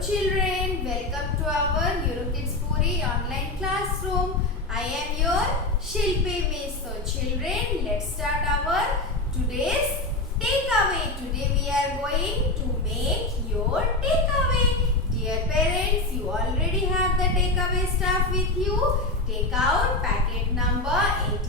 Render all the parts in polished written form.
children, welcome to our NeuroKids Puri online classroom. I am your Shilpi Miss. So children, let's start our today's takeaway. Today we are going to make your takeaway. Dear parents, you already have the takeaway stuff with you. Take out packet number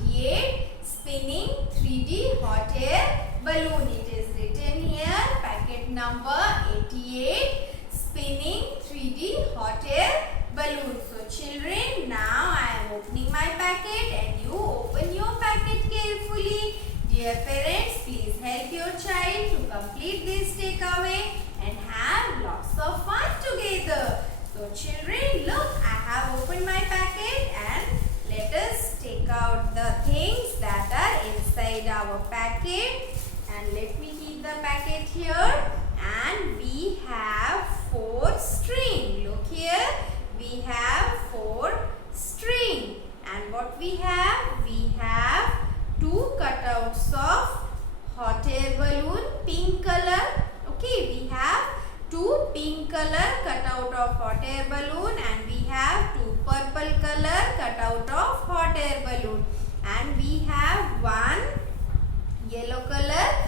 88, spinning 3D hot air balloon. It is written here, packet number 88, spinning 3D hot air balloon. So children, now I am opening my packet and you open your packet carefully. Dear parents, please help your child to complete this takeaway and have lots of fun together. So children, look, I have opened my packet and let us take out the things that are inside our packet. And let me keep the packet here. And we have 4 string. Look here, we have 4 string. And what we have? We have 2 cutouts of hot air balloon, pink color. Okay, we have 2 pink color cutout of hot air balloon, and we have 2 purple color cutout of hot air balloon. And we have 1 yellow color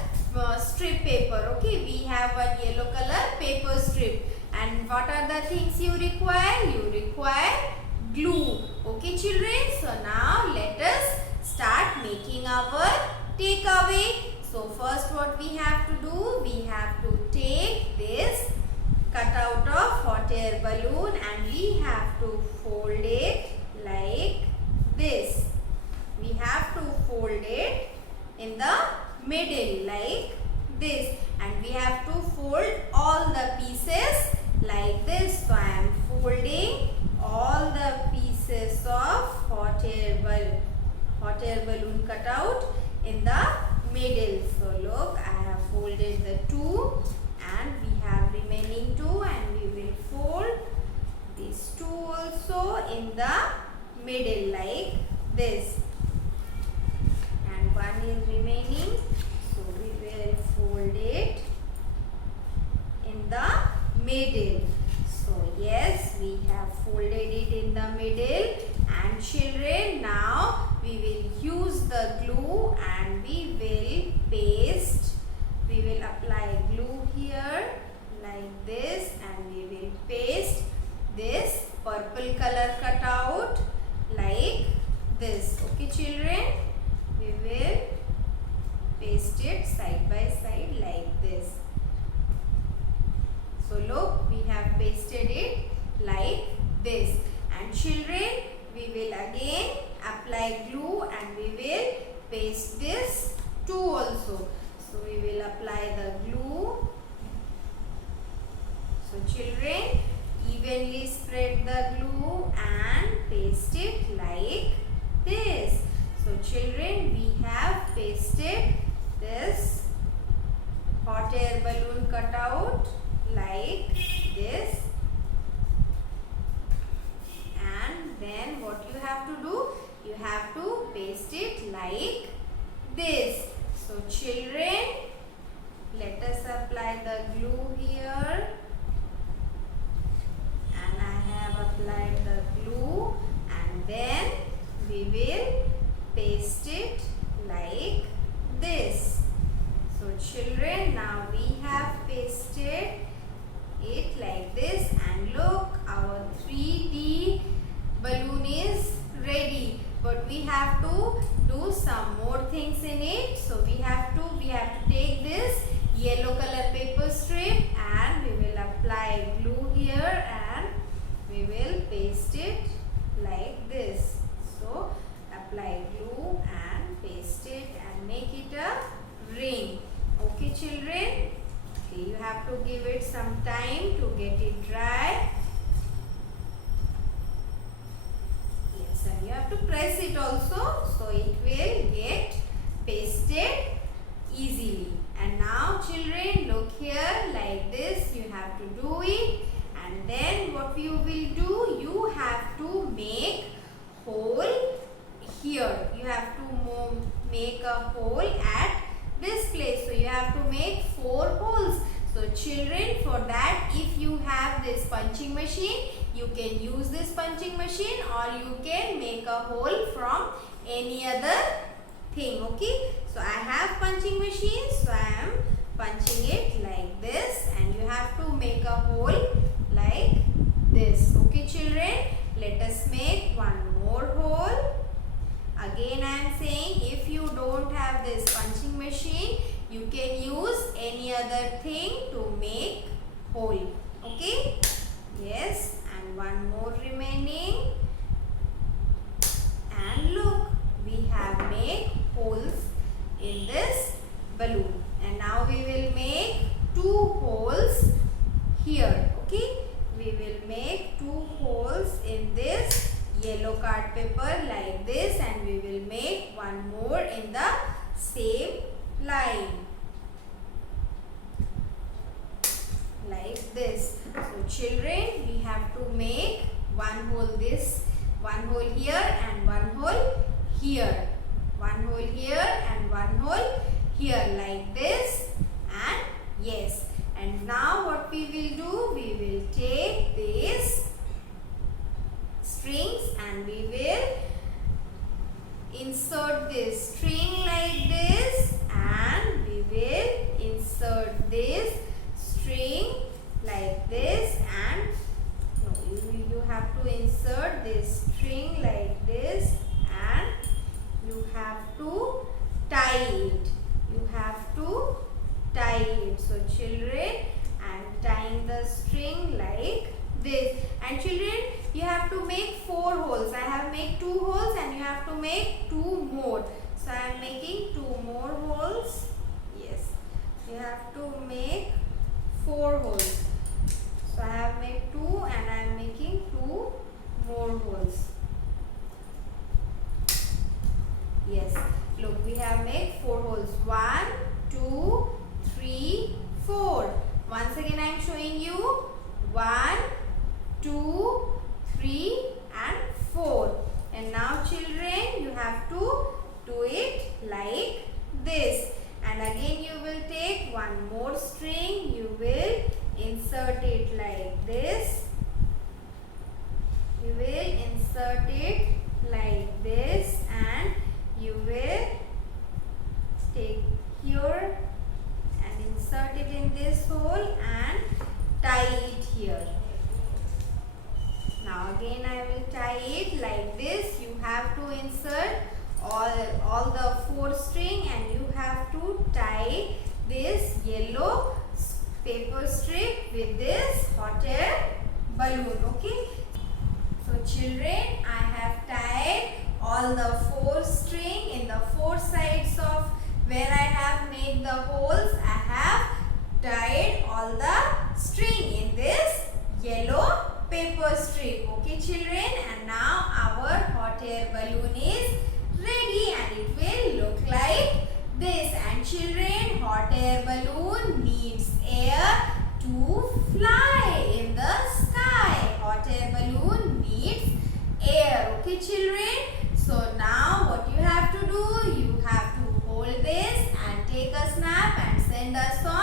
strip paper. Okay, we have 1 yellow color paper strip. And what are the things you require? You require glue. Okay children, so now let us start making our takeaway. So first what we have to do? We have to take this cutout of hot air balloon and we have to fold it like this. We have to fold it in the middle like this, and we have to fold all the pieces like this. So I am folding all the pieces of hot air balloon cutout in the middle. So look, I have folded the 2 and we have remaining 2, and we will fold these 2 also in the middle like this. And 1 is remaining, so we will fold it in the middle. So yes, we have folded it in the middle. And children, now we will use the glue and we will paste. We will apply glue here like this, and we will paste this purple color cutout like this. Okay children, we will paste it side by side like this. So look, we have pasted it like this. And children, we will again apply glue and we will paste this 2 also. So we will apply the glue. So children, evenly spread the glue and paste it like this. So children, we have pasted this hot air balloon cutout like this. And then what you have to do? You have to paste it like this. So children, let us apply the glue here. And I have applied the glue, and then we will paste it like this. So children, now we have pasted it like this, and look, our 3D balloon is ready. But we have to do some more things in it. So we have to take this yellow color paper strip and we will apply glue here and we will paste it like this. So apply glue and paste it and make it a ring. Okay children, okay, you have to give it some time to get it dry. Yes, and you have to press it also, so it will get pasted easily. And now children, look here like this, you have to do it. And then what you will do, you have to make hole here. You have to make a hole at this place. So you have to make 4 holes. So children, for that, if you have this punching machine, you can use this punching machine, or you can make a hole from any other thing. Okay, so I have punching machine, so I am punching it like this, and you have to make a hole like this. Okay children, let us make one more hole. Again I am saying, if you don't have this punching machine, you can use any other thing to make hole. Okay, yes, and one more remaining, and look, we have made holes in this balloon, and now we will make two holes here. Okay, we will make two holes in this yellow card paper like this, and we will make one more in the same line like this. So children, we have to make one hole this, one hole here, and one hole here, one hole here and one hole here like this, and yes. And now what we will do, we will take this strings and we will insert this string like this, and we will insert this string like this, and no, you have to insert this string like this, and you have to tie it. You have to tie it. So children, I am tying the string like this, and children, you have to make 4 holes. I have made 2 holes and you have to make 2 more. So I am making 2 more holes. Yes, you have to make 4 holes. So I have made 2 and I am making 2 more holes. Yes, look, we have made 4 holes. 1, 2, 3, 4. Once again I am showing you 1, 2, 3 and 4. And now children, you have to do it like this. And again you will take one more string, you will insert it like this. You will insert it like this, and you will take here and insert it in this hole and tie it here. Now again I will tie it like this. You have to insert all the 4 string, and you have to tie this yellow paper strip with this hot air balloon. Okay, so children, I have tied all the 4 string in the 4 sides of where I have made the holes. I have tied all the string in this yellow paper strip. Okay children, and now our hot air balloon is ready, and it will look like this. And children, hot air balloon needs air to fly in the sky. Hot air balloon needs air. Okay children, so now what you have to do, you have to hold this and take a snap and send us on